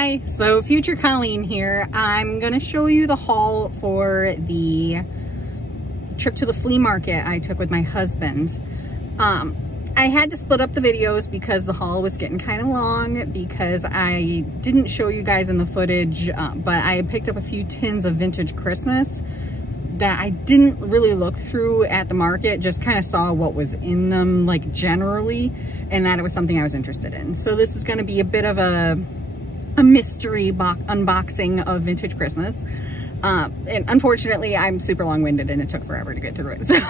Hi, so future Colleen here. I'm gonna show you the haul for the trip to the flea market I took with my husband. I had to split up the videos because the haul was getting kind of long because I didn't show you guys in the footage, but I picked up a few tins of vintage Christmas that I didn't really look through at the market, just kind of saw what was in them like generally, and that it was something I was interested in. So this is going to be a bit of a mystery unboxing of vintage Christmas. And unfortunately, I'm super long-winded and it took forever to get through it. So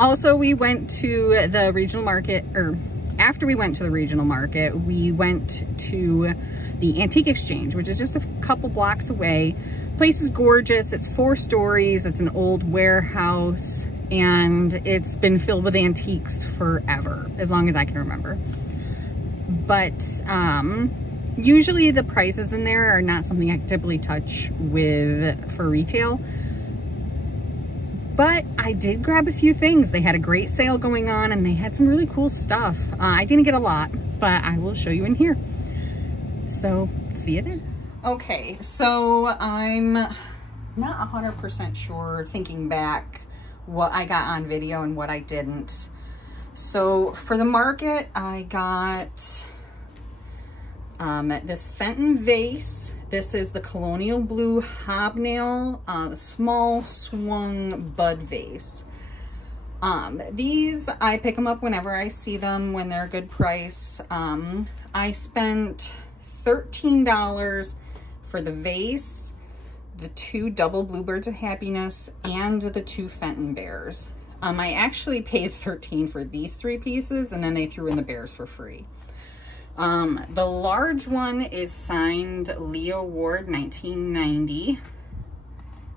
also, we went to the regional market, or after we went to the regional market, we went to the Antique Exchange, which is just a couple blocks away. Place is gorgeous. It's 4 stories. It's an old warehouse, and it's been filled with antiques forever, as long as I can remember. But usually the prices in there are not something I typically touch with for retail. But I did grab a few things. They had a great sale going on and they had some really cool stuff. I didn't get a lot, but I will show you in here. So see you then. Okay, so I'm not 100% sure, thinking back, what I got on video and what I didn't. So for the market, I got this Fenton Vase. This is the Colonial Blue Hobnail small swung bud vase. These, I pick them up whenever I see them when they're a good price. I spent $13 for the vase, the 2 double Bluebirds of Happiness, and the 2 Fenton bears. I actually paid $13 for these 3 pieces, and then they threw in the bears for free. The large one is signed Leo Ward 1990,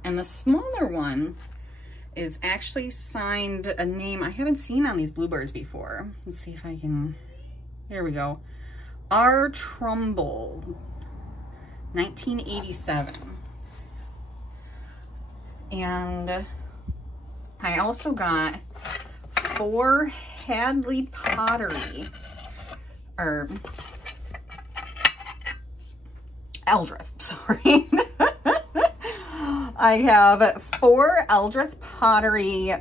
and the smaller one is actually signed a name I haven't seen on these Bluebirds before. Let's see if I can, here we go. R. Trumbull, 1987. And I also got 4 Hadley pottery, or Eldreth, sorry. I have 4 Eldreth pottery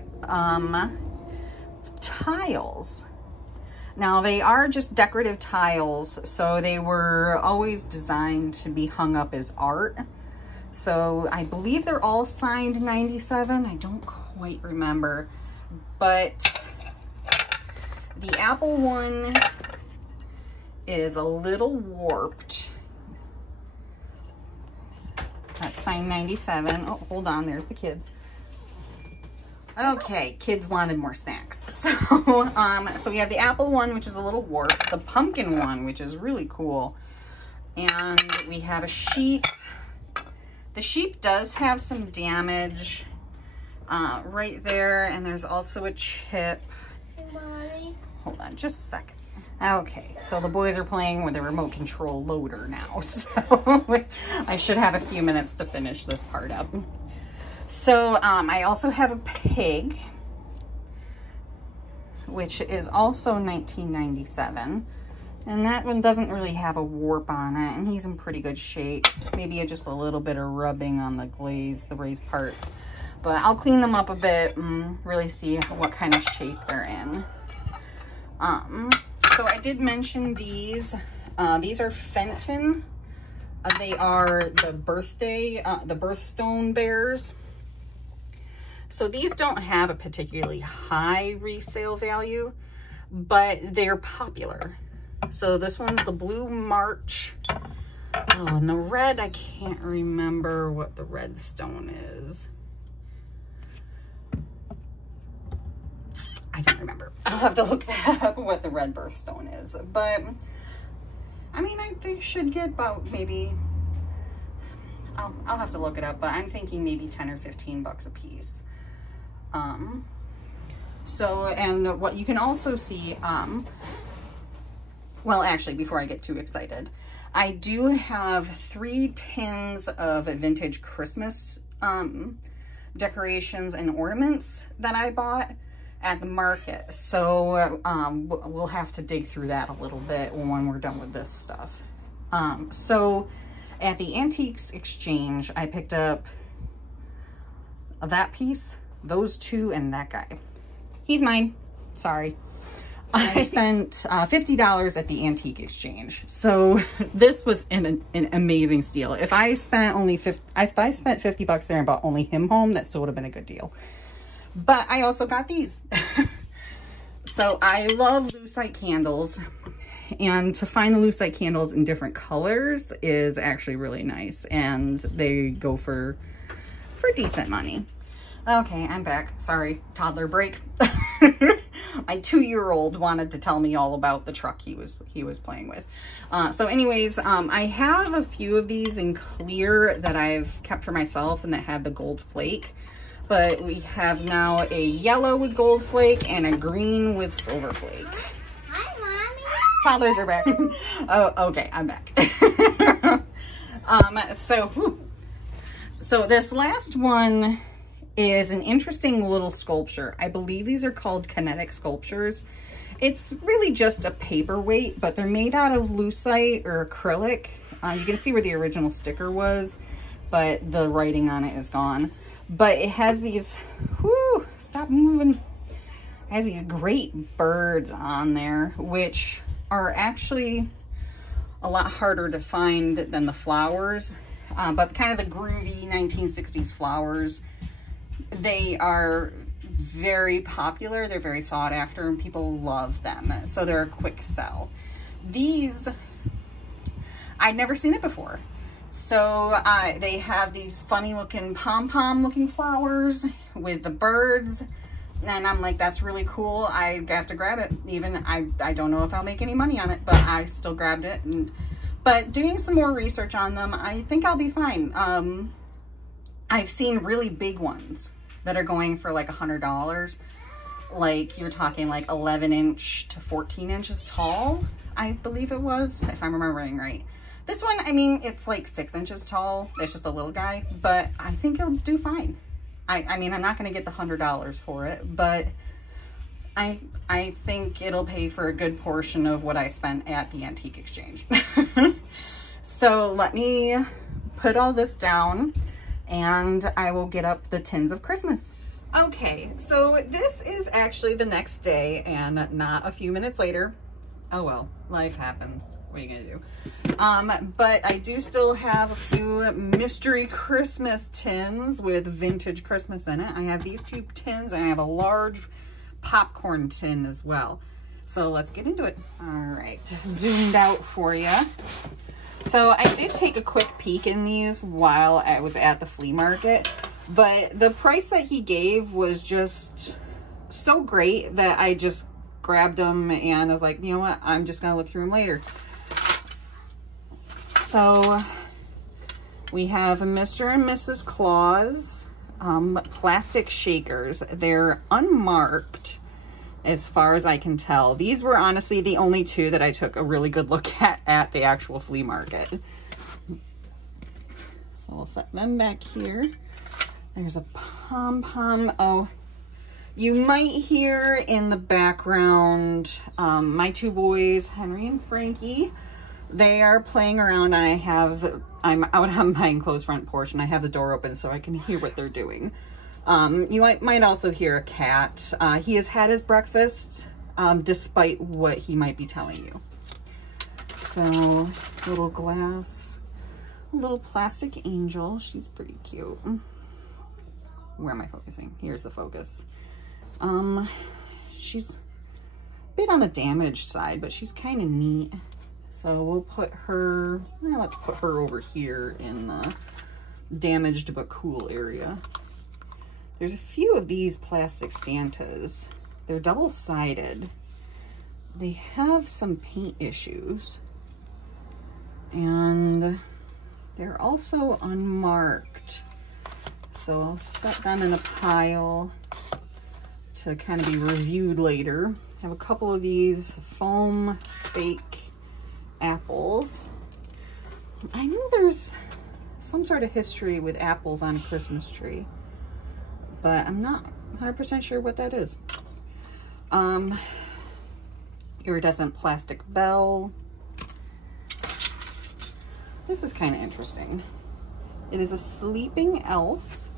tiles. Now they are just decorative tiles, so they were always designed to be hung up as art. So I believe they're all signed 97. I don't quite remember, but the apple one is a little warped. That's signed 97. Oh, hold on, there's the kids. Okay, kids wanted more snacks. So, so we have the apple one, which is a little warped, the pumpkin one, which is really cool, and we have a sheep. The sheep does have some damage right there, and there's also a chip. Mommy. Hold on just a second. Okay, so the boys are playing with the remote control loader now, so I should have a few minutes to finish this part up. So I also have a pig, which is also 1997. And that one doesn't really have a warp on it, and he's in pretty good shape. Maybe just a little bit of rubbing on the glaze, the raised part. But I'll clean them up a bit and really see what kind of shape they're in. So I did mention these. These are Fenton. They are the birthstone bears. So these don't have a particularly high resale value, but they're popular. So this one's the Blue March. Oh, and the red, I can't remember what the red stone is. I don't remember. I'll have to look that up, what the red birthstone is. But, I mean, I think should get about maybe, I'll have to look it up, but I'm thinking maybe 10 or 15 bucks a piece. So, and what you can also see, well, actually, before I get too excited, I do have 3 tins of vintage Christmas decorations and ornaments that I bought at the market. So we'll have to dig through that a little bit when we're done with this stuff. So at the Antiques Exchange, I picked up that piece, those two, and that guy. He's mine. Sorry. I spent $50 at the Antique Exchange. So this was an amazing steal. If I spent if I spent 50 bucks there and bought only him home, that still would have been a good deal. But I also got these. So I love Lucite candles, and to find the Lucite candles in different colors is actually really nice, and they go for decent money. Okay, I'm back. Sorry, toddler break. My 2-year-old wanted to tell me all about the truck he was playing with. So anyways, I have a few of these in clear that I've kept for myself and that have the gold flake. But we have now a yellow with gold flake and a green with silver flake. Hi, Mommy. Toddlers are back. Oh, okay, I'm back. So this last one is an interesting little sculpture. I believe these are called Kinetic Sculptures. It's really just a paperweight, but they're made out of lucite or acrylic. You can see where the original sticker was, but the writing on it is gone. But it has these, whoo, stop moving. It has these great birds on there, which are actually a lot harder to find than the flowers. But kind of the groovy 1960s flowers, they are very popular. They're very sought after and people love them. So they're a quick sell. These, I'd never seen it before. So they have these funny looking pom-pom looking flowers with the birds. And I'm like, that's really cool. I have to grab it. Even I don't know if I'll make any money on it, but I still grabbed it. But doing some more research on them, I think I'll be fine. I've seen really big ones that are going for like $100. Like you're talking like 11 inch to 14 inches tall, I believe it was, if I'm remembering right. This one, I mean, it's like 6 inches tall. It's just a little guy, but I think it'll do fine. I mean, I'm not going to get the $100 for it, but I think it'll pay for a good portion of what I spent at the Antique Exchange. So let me put all this down and I will get up the tins of Christmas. Okay, so this is actually the next day and not a few minutes later. Oh well, life happens. What are you gonna do? But I do still have a few mystery Christmas tins with vintage Christmas in it. I have these 2 tins and I have a large popcorn tin as well. So let's get into it. All right, zoomed out for you. So I did take a quick peek in these while I was at the flea market, but the price that he gave was just so great that I just grabbed them and I was like, you know what, I'm just gonna look through them later. So we have Mr. and Mrs. Claus plastic shakers. They're unmarked as far as I can tell. These were honestly the only 2 that I took a really good look at the actual flea market. So we'll set them back here. There's a pom-pom. Oh, you might hear in the background my 2 boys, Henry and Frankie. They are playing around and I'm out on my enclosed front porch and I have the door open so I can hear what they're doing. You might also hear a cat. He has had his breakfast despite what he might be telling you. So, little glass, little plastic angel. She's pretty cute. Where am I focusing? Here's the focus. She's a bit on the damaged side, but she's kind of neat. So we'll put her, let's put her over here in the damaged but cool area. There's a few of these plastic Santas. They're double-sided. They have some paint issues. And they're also unmarked. So I'll set them in a pile to kind of be reviewed later. I have a couple of these foam fake apples. I know there's some sort of history with apples on a Christmas tree, but I'm not 100% sure what that is. Iridescent plastic bell. This is kind of interesting. It is a sleeping elf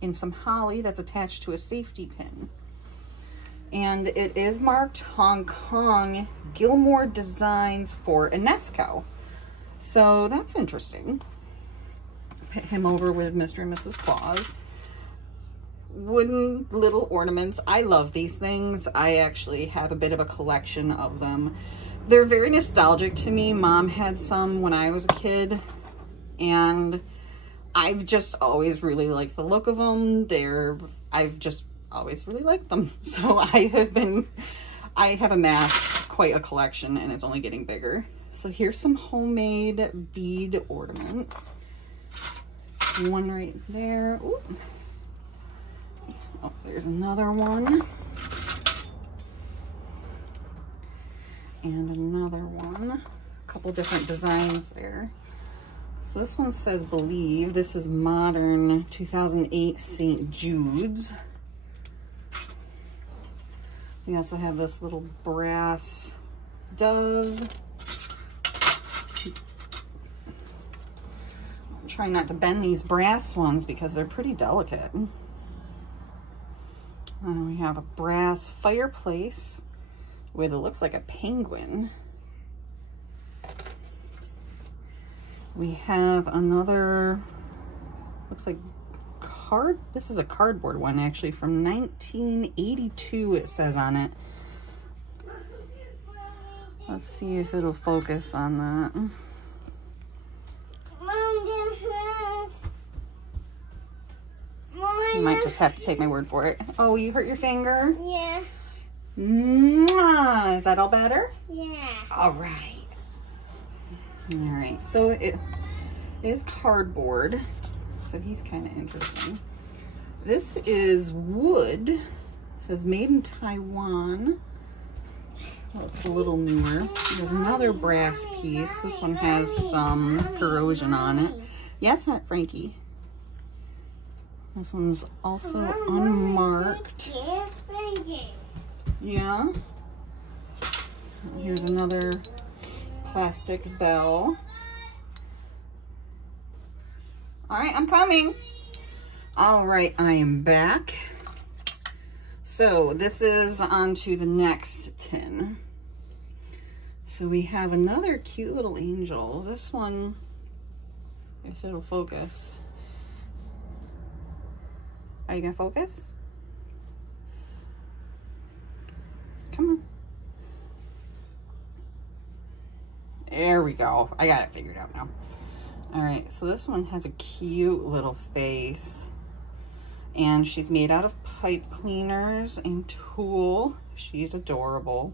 in some holly that's attached to a safety pin. And it is marked Hong Kong Gilmore Designs for UNESCO. So that's interesting. Put him over with Mr. and Mrs. Claus. Wooden little ornaments. I love these things. I actually have a bit of a collection of them. They're very nostalgic to me. Mom had some when I was a kid, and I've just always really liked the look of them. I've just always really liked them. So I have amassed quite a collection, and it's only getting bigger. So here's some homemade bead ornaments. One right there. Ooh. Oh, there's another one. And another one. A couple different designs there. So this one says Believe. This is modern 2008 St. Jude's. We also have this little brass dove. I'm trying not to bend these brass ones because they're pretty delicate. And we have a brass fireplace with, it looks like a penguin. We have another, looks like this is a cardboard one actually from 1982, it says on it. Let's see if it'll focus on that. You might just have to take my word for it. Oh, you hurt your finger? Yeah. Mwah. Is that all better? Yeah. All right. All right. So it is cardboard. So he's kind of interesting. This is wood. It says made in Taiwan. Looks a little newer. There's another brass piece. This one has some corrosion on it. Yeah, it's not Frankie. This one's also unmarked. Yeah. Here's another plastic bell. All right, I'm coming. All right, I am back. So this is on to the next tin. So we have another cute little angel. This one, if it'll focus. Are you gonna focus? Come on. There we go. I got it figured out now. All right, so this one has a cute little face, and she's made out of pipe cleaners and tulle. She's adorable.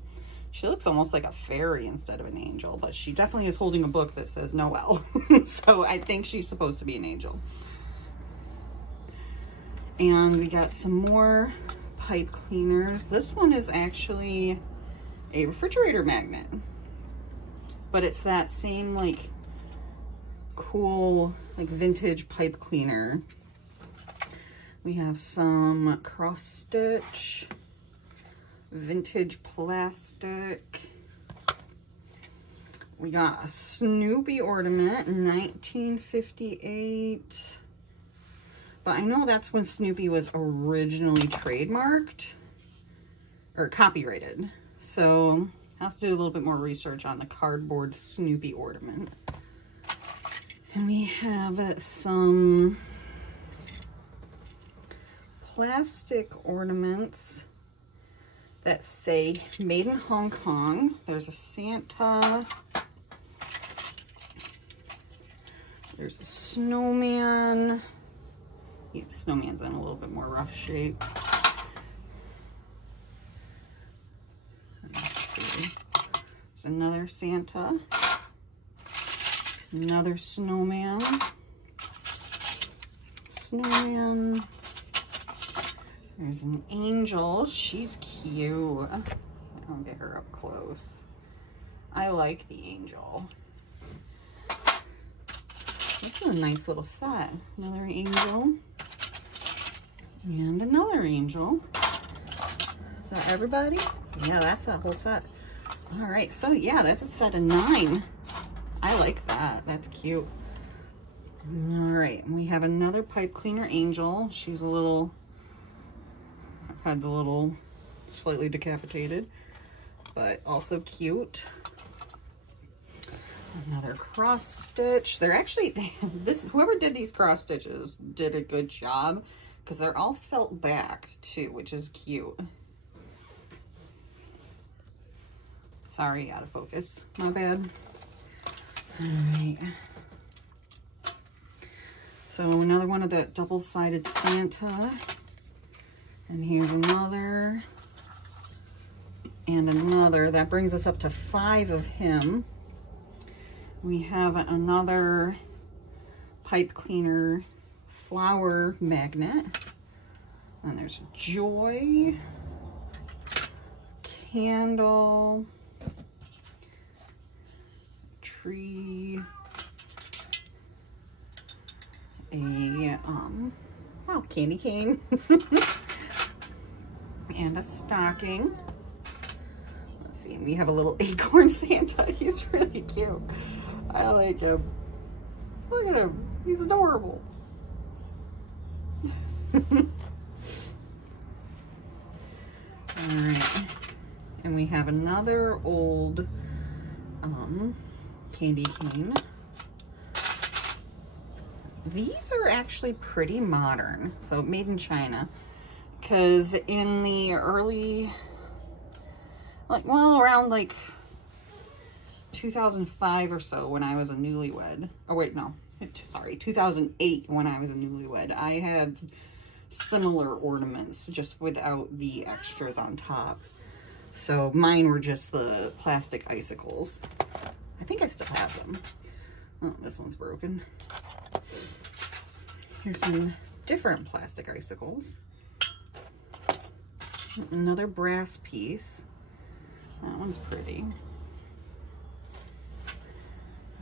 She looks almost like a fairy instead of an angel, but she definitely is holding a book that says Noel. So I think she's supposed to be an angel. And we got some more pipe cleaners. This one is actually a refrigerator magnet, but it's that same like cool like vintage pipe cleaner. We have some cross stitch, vintage plastic. We got a Snoopy ornament, 1958. But I know that's when Snoopy was originally trademarked or copyrighted. So I'll have to do a little bit more research on the cardboard Snoopy ornament. And we have some plastic ornaments that say made in Hong Kong. There's a Santa. There's a snowman. The snowman's in a little bit more rough shape. Let's see. There's another Santa. Another snowman. Snowman. There's an angel. She's cute. I'll get her up close. I like the angel. This is a nice little set. Another angel. And another angel. Is that everybody? Yeah, that's that whole set. All right, so yeah, that's a set of 9. I like that. That's cute. All right, and we have another pipe cleaner angel. She's a little, head's a little slightly decapitated, but also cute. Another cross stitch. They're actually, whoever did these cross stitches did a good job because they're all felt backed too, which is cute. Sorry, out of focus. My bad. All right. So another one of the double-sided Santa. And here's another. And another. That brings us up to 5 of him. We have another pipe cleaner flower magnet. And there's joy. Candle. Tree. A candy cane. And a stocking. Let's see, we have a little acorn Santa. He's really cute. I like him. Look at him. He's adorable. Alright. And we have another old candy cane. These are actually pretty modern, so made in China, because in the early, around like 2005 or so, when I was a newlywed, oh wait, no, sorry, 2008 when I was a newlywed, I had similar ornaments, just without the extras on top. So mine were just the plastic icicles. I think I still have them. Oh, this one's broken. Here's some different plastic icicles. Another brass piece. That one's pretty.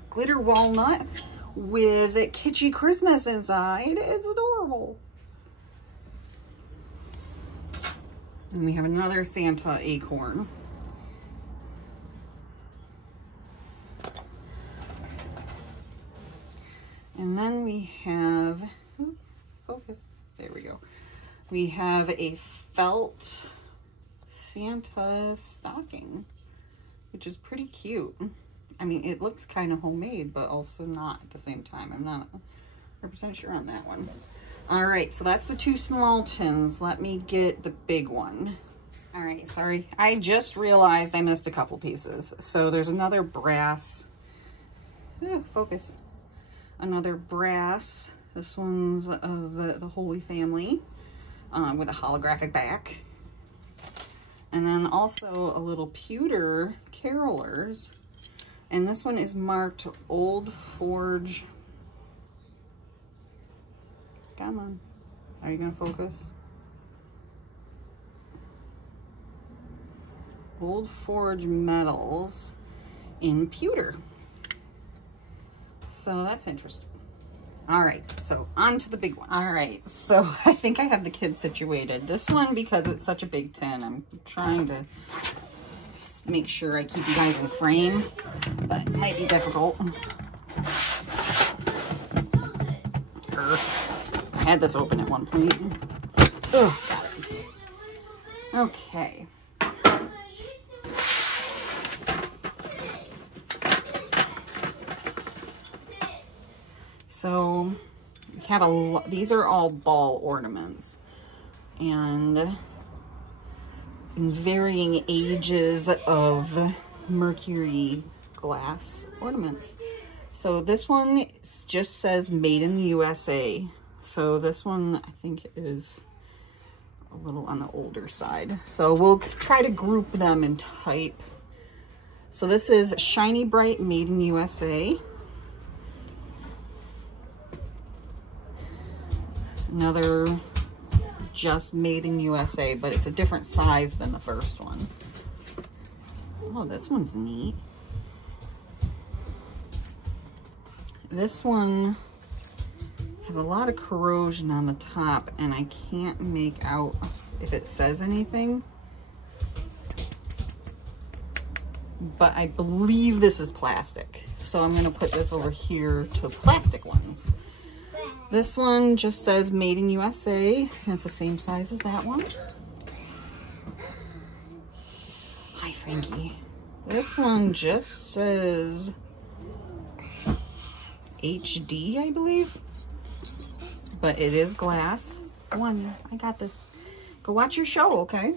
Glitter walnut with kitschy Christmas inside. It's adorable. And we have another Santa acorn. And then we have, focus, there we go. We have a felt Santa stocking, which is pretty cute. I mean, it looks kind of homemade, but also not at the same time. I'm not 100% sure on that one. All right, so that's the 2 small tins. Let me get the big one. All right, sorry. I just realized I missed a couple pieces. So there's another brass, focus. Another brass. This one's of the Holy Family with a holographic back. And then also a little pewter carolers. And this one is marked Old Forge. Come on. Are you going to focus? Old Forge metals in pewter. So that's interesting. All right, so on to the big one. All right, so I think I have the kids situated. This one, because it's such a big tin, I'm trying to make sure I keep you guys in frame, but it might be difficult. I had this open at one point. Ugh, got it. Okay. So we have these are all ball ornaments, and in varying ages of Mercury glass ornaments. So this one just says made in the USA. So this one I think is a little on the older side. So we'll try to group them in type. So this is Shiny Bright made in USA. Another just made in USA, but it's a different size than the first one. Oh, this one's neat. This one has a lot of corrosion on the top, and I can't make out if it says anything. but I believe this is plastic. So I'm gonna put this over here to plastic ones. This one just says Made in USA. It's the same size as that one. Hi, Frankie. This one just says HD, I believe. But it is glass. Go on, I got this. Go watch your show, okay?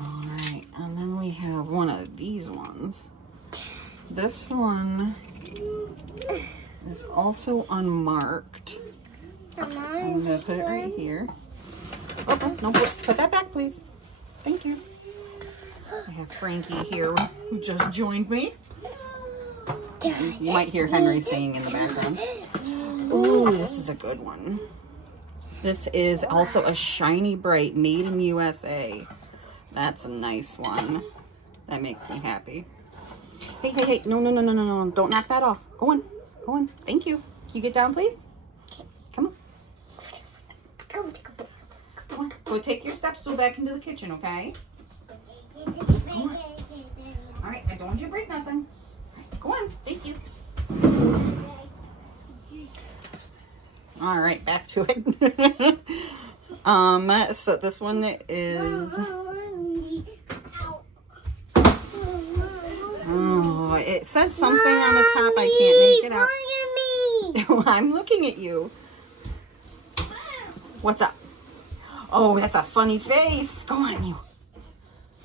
All right, and then we have one of these ones. This one is also unmarked. I'm gonna put it right here. Oh, no, put that back, please. Thank you. I have Frankie here who just joined me. You might hear Henry singing in the background. Ooh, this is a good one. This is also a shiny bright Made in USA. That's a nice one. That makes me happy. Hey, hey, hey. No. Don't knock that off. Go on. Go on. Thank you. Can you get down, please? Come on. Come on. Go take your step stool back into the kitchen, okay? Come on. All right. I don't want you to break nothing. Go on. Thank you. All right. Back to it. So this one is... Oh, it says something on the top. I can't make it out. Look at me. I'm looking at you. What's up? Oh, that's a funny face. Go on, you.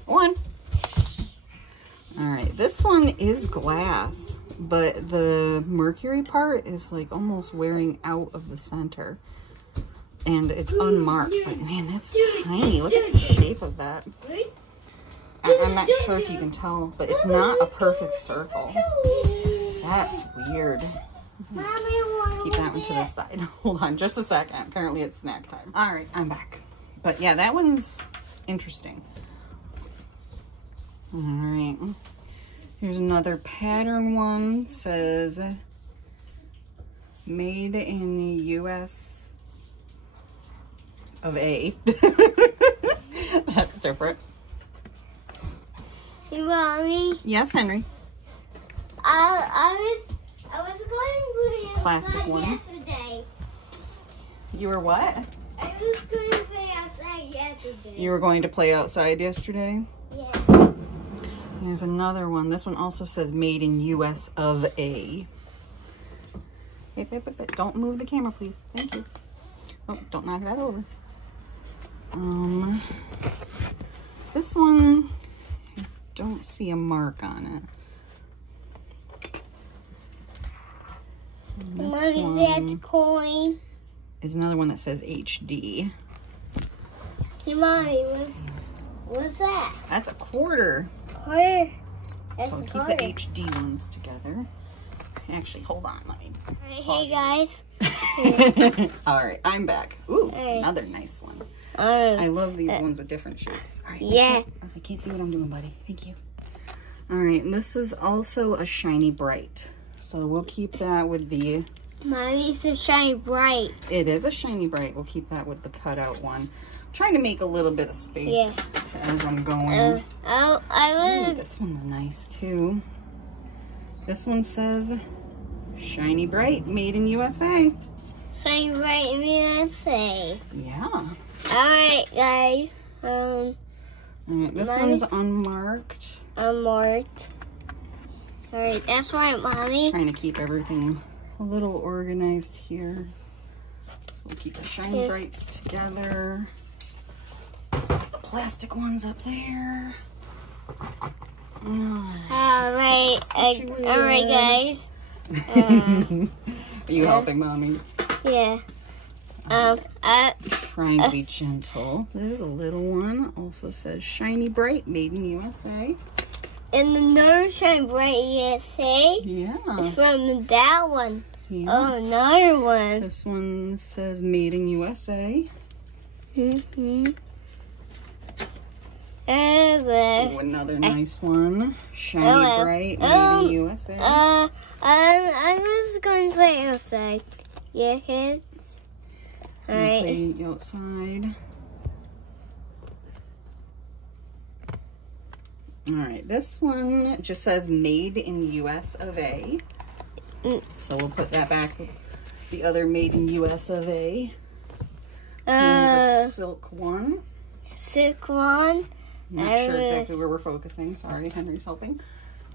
Go on. All right, this one is glass, but the Mercury part is like almost wearing out of the center. And it's unmarked, but man, that's tiny. Look at the shape of that. I'm not sure if you can tell, but it's not a perfect circle. That's weird. Keep that one to the side. Hold on just a second. Apparently it's snack time. All right, I'm back. But yeah, that one's interesting. All right. Here's another pattern one. It says Made in the US of A. That's different. Mommy? Yes, Henry? I was going to Plastic ones. yesterday. You were what? I was going to play outside yesterday. You were going to play outside yesterday? Yeah. Here's another one. This one also says Made in US of A. Hey, don't move the camera, please. Thank you. Oh, don't knock that over. This one... don't see a mark on it. Mommy, that's coin. Is another one that says HD. Hey, Mommy, what's that? That's a quarter. Quarter. That's So a keep quarter. the HD ones together. Actually, hold on. Let me. Hey guys. All right, I'm back. Ooh, Hey. another nice one. I love these ones with different shapes. All right, Yeah. I can't see what I'm doing, buddy. Thank you. All right, and this is also a shiny bright. So we'll keep that with the... Mommy, it's a shiny bright. It is a shiny bright. We'll keep that with the cutout one. I'm trying to make a little bit of space as I'm going. Ooh, this one's nice too. This one says shiny bright, Made in USA. Shiny bright in USA. Yeah. Alright, guys. All right, this one's unmarked. Unmarked. Alright, that's right, Mommy. Trying to keep everything a little organized here. So we'll keep the shiny bright together. The plastic ones up there. Alright, alright, guys. Are you helping, Mommy? Yeah. Trying to be gentle. There's a little one. Also says shiny bright, Made in USA. And another shiny bright USA. Yeah. It's from that one. Yeah. Oh, another one. This one says Made in USA. Mm-hmm. Oh, another nice one. Shiny bright, Made in USA. I was going to play outside. Yeah, kids. All right. Play outside. All right, this one just says made in US of A. So we'll put that back. The other made in US of A. Here's a silk one. Silk one. Not sure exactly where we're focusing. Sorry, Henry's helping.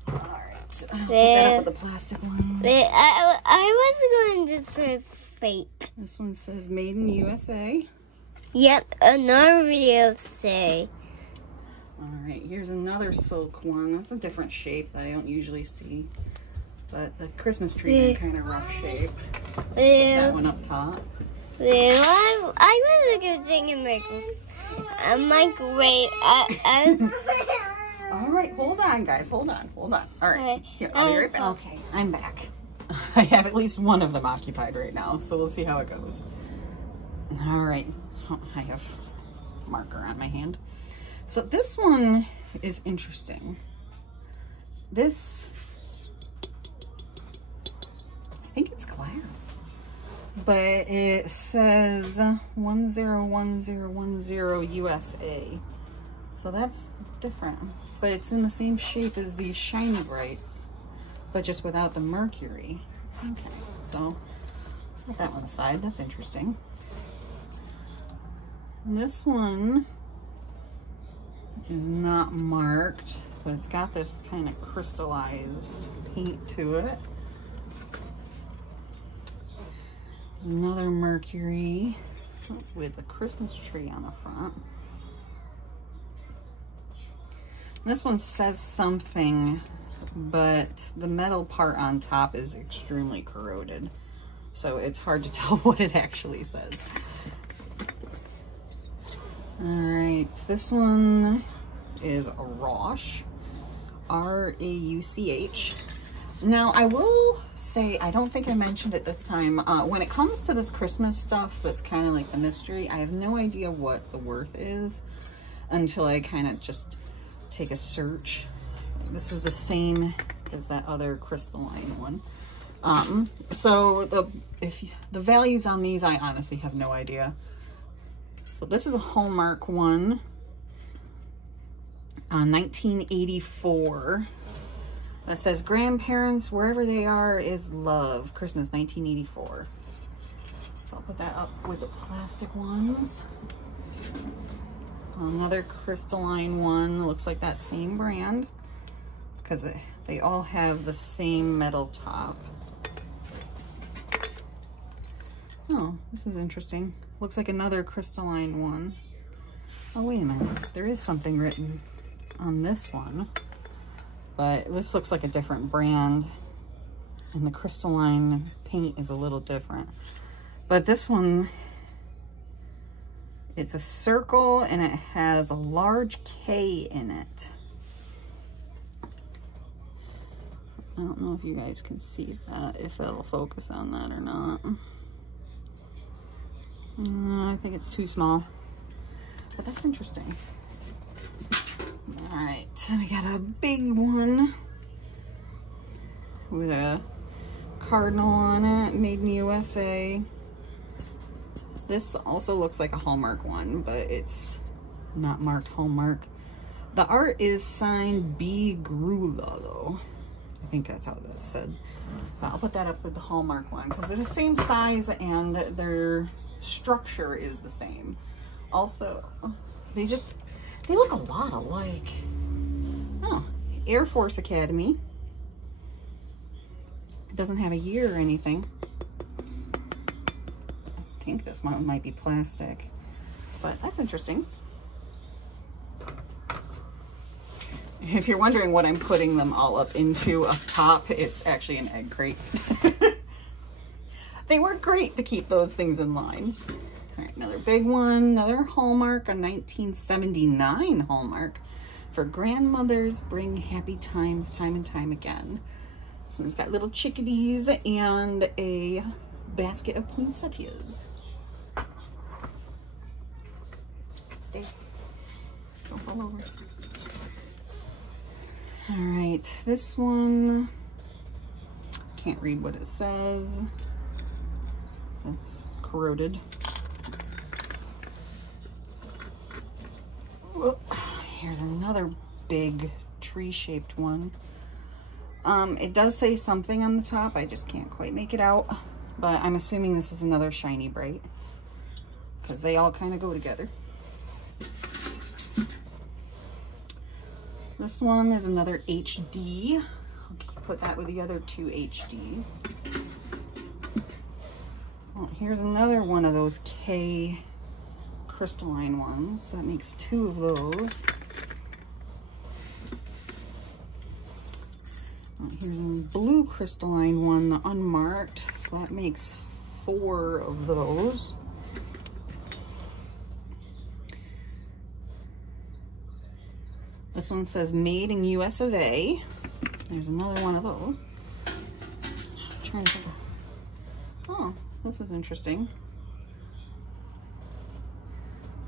All right, put that up with the plastic one. I was going to say fate. This one says made in USA. Yep, another video say. All right, here's another silk one. That's a different shape that I don't usually see. But the Christmas tree in kind of rough shape. Put that one up top. I was going to sing in microwave. All right, hold on, guys. Hold on. All right, here, I'll be right back. Okay, I'm back. I have at least one of them occupied right now, so we'll see how it goes. All right, I have a marker on my hand. So this one is interesting. This, I think it's glass, but it says 101010 USA. So that's different, but it's in the same shape as these shiny brights, but just without the mercury. Okay, so set that one aside. That's interesting. And this one is not marked, but it's got this kind of crystallized paint to it. There's another mercury with a Christmas tree on the front. And this one says something, but the metal part on top is extremely corroded, so it's hard to tell what it actually says. All right, this one is a Rauch, R-A-U-C-H. Now, I will say, I don't think I mentioned it this time, when it comes to this Christmas stuff that's kind of like the mystery, I have no idea what the worth is until I kind of just take a search. This is the same as that other crystalline one. So the values on these, I honestly have no idea. So this is a Hallmark one, 1984. That says grandparents, wherever they are, is love. Christmas 1984. So I'll put that up with the plastic ones. Another crystalline one, looks like that same brand, because they all have the same metal top. Oh, this is interesting. Looks like another crystalline one. Oh, wait a minute. There is something written on this one, but this looks like a different brand, and the crystalline paint is a little different. But this one, it's a circle and it has a large K in it. I don't know if you guys can see that, if that'll focus on that or not. I think it's too small, but that's interesting. All right, so we got a big one with a cardinal on it, made in USA. This also looks like a Hallmark one, but it's not marked Hallmark. The art is signed B. Grula, though. I think that's how that's said. But I'll put that up with the Hallmark one because they're the same size and their structure is the same. Also, they look a lot alike. Oh, Air Force Academy. It doesn't have a year or anything. I think this one might be plastic, but that's interesting. If you're wondering what I'm putting them all up into up top, it's actually an egg crate. They work great to keep those things in line. All right, another big one, another Hallmark, a 1979 Hallmark. For grandmothers bring happy times time and time again. This one's got little chickadees and a basket of poinsettias. Stay. Don't fall over. All right, this one, can't read what it says. That's corroded. Here's another big tree-shaped one. It does say something on the top. I just can't quite make it out. But I'm assuming this is another shiny bright, because they all kind of go together. This one is another HD. I'll put that with the other two HDs. Well, here's another one of those K crystalline ones. That makes 2 of those. Well, here's a blue crystalline one, the unmarked. So that makes 4 of those. This one says made in US of A. There's another one of those. I'm trying to think of, oh, this is interesting.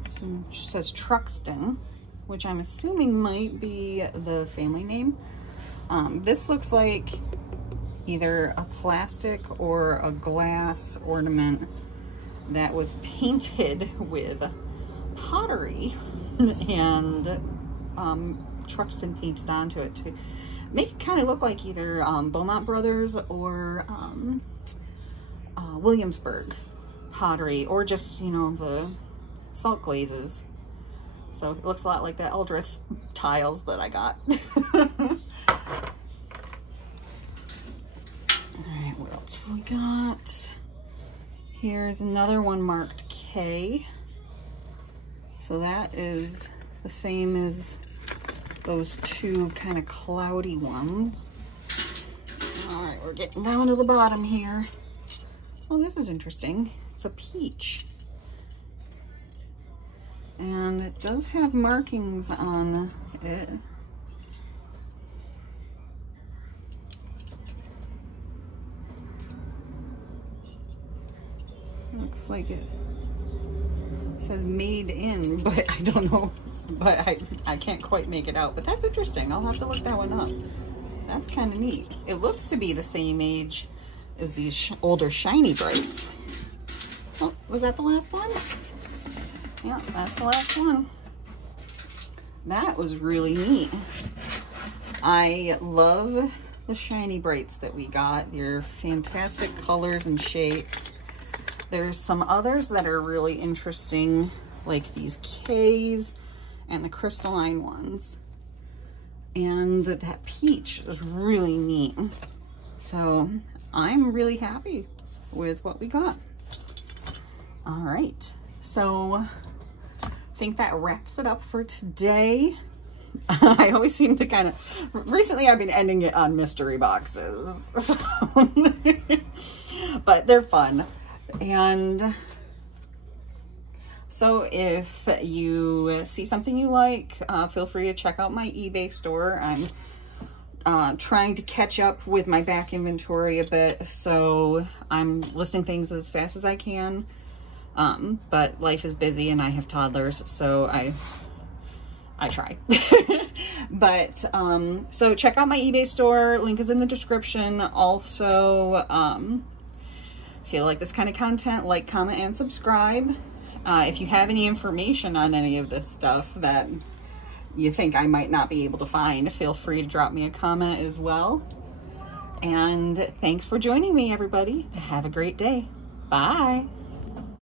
This one says Truxton, which I'm assuming might be the family name. This looks like either a plastic or a glass ornament that was painted with pottery and Truxton painted onto it to make it kind of look like either Beaumont Brothers or Williamsburg pottery, or just, you know, the salt glazes. So it looks a lot like the Eldreth tiles that I got. Alright, what else have we got? Here's another one marked K. So that is the same as those 2 kind of cloudy ones. Alright, we're getting down to the bottom here. Oh, this is interesting. It's a peach. And it does have markings on it. Looks like it says made in, but I don't know. But I can't quite make it out. But that's interesting. I'll have to look that one up. That's kind of neat. It looks to be the same age as these older shiny brights. Oh, was that the last one? Yeah, that's the last one. That was really neat. I love the shiny brights that we got. They're fantastic colors and shapes. There's some others that are really interesting, like these Ks and the crystalline ones. And that peach is really neat. So I'm really happy with what we got. All right, so I think that wraps it up for today. I always seem to kind of, recently I've been ending it on mystery boxes, so but they're fun. And so if you see something you like, feel free to check out my eBay store. I'm trying to catch up with my back inventory a bit, so I'm listing things as fast as I can. But life is busy and I have toddlers, so I try. But so check out my eBay store. Link is in the description. Also, if you like this kind of content, like, comment, and subscribe. If you have any information on any of this stuff that you think I might not be able to find, feel free to drop me a comment as well. And thanks for joining me, everybody. Have a great day. Bye.